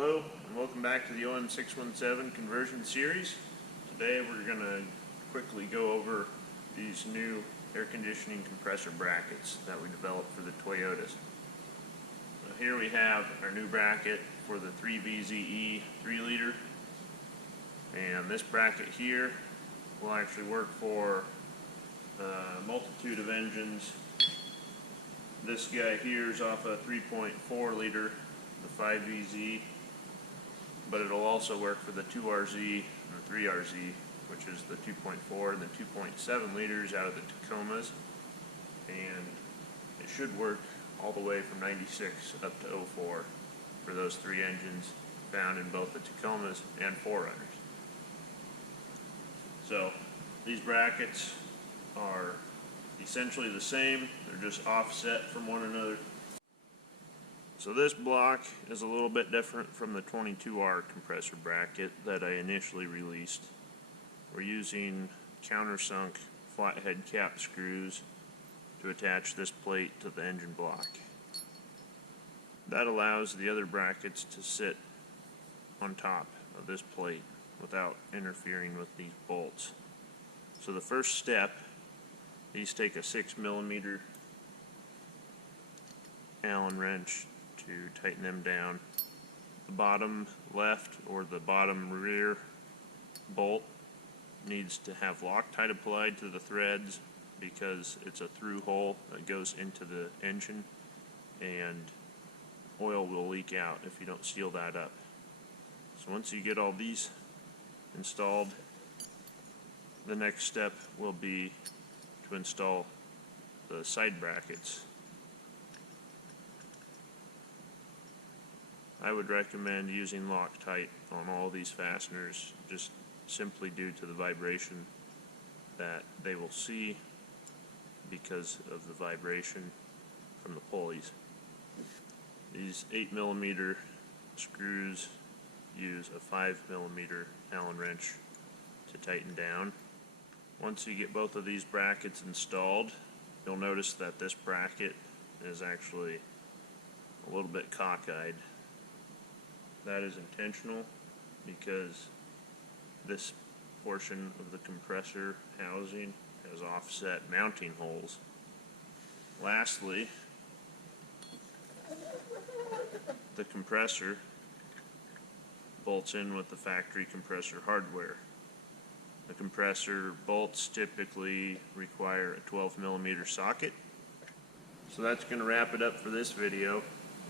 Hello and welcome back to the OM617 conversion series. Today we're going to quickly go over these new air conditioning compressor brackets that we developed for the Toyotas. So here we have our new bracket for the 3VZ-E 3-liter, and this bracket here will actually work for a multitude of engines. This guy here is off a 3.4 liter, the 5VZ, but it'll also work for the 2RZ and the 3RZ, which is the 2.4 and the 2.7 liters out of the Tacomas, and it should work all the way from 96 up to 04 for those three engines found in both the Tacomas and 4Runners. So these brackets are essentially the same, they're just offset from one another. So this block is a little bit different from the 22R compressor bracket that I initially released. We're using countersunk flathead cap screws to attach this plate to the engine block. That allows the other brackets to sit on top of this plate without interfering with these bolts. So the first step, these take a 6mm Allen wrench to tighten them down. The bottom left or the bottom rear bolt needs to have Loctite applied to the threads because it's a through hole that goes into the engine and oil will leak out if you don't seal that up. So once you get all these installed, the next step will be to install the side brackets. I would recommend using Loctite on all these fasteners, just simply due to the vibration that they will see because of the vibration from the pulleys. These 8mm screws use a 5mm Allen wrench to tighten down. Once you get both of these brackets installed, you'll notice that this bracket is actually a little bit cockeyed. That is intentional because this portion of the compressor housing has offset mounting holes. Lastly, the compressor bolts in with the factory compressor hardware. The compressor bolts typically require a 12mm socket. So that's going to wrap it up for this video.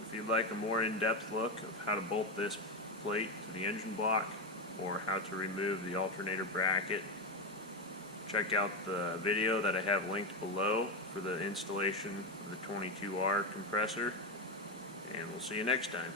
If you'd like a more in-depth look of how to bolt this plate to the engine block or how to remove the alternator bracket, check out the video that I have linked below for the installation of the 22R compressor, and we'll see you next time.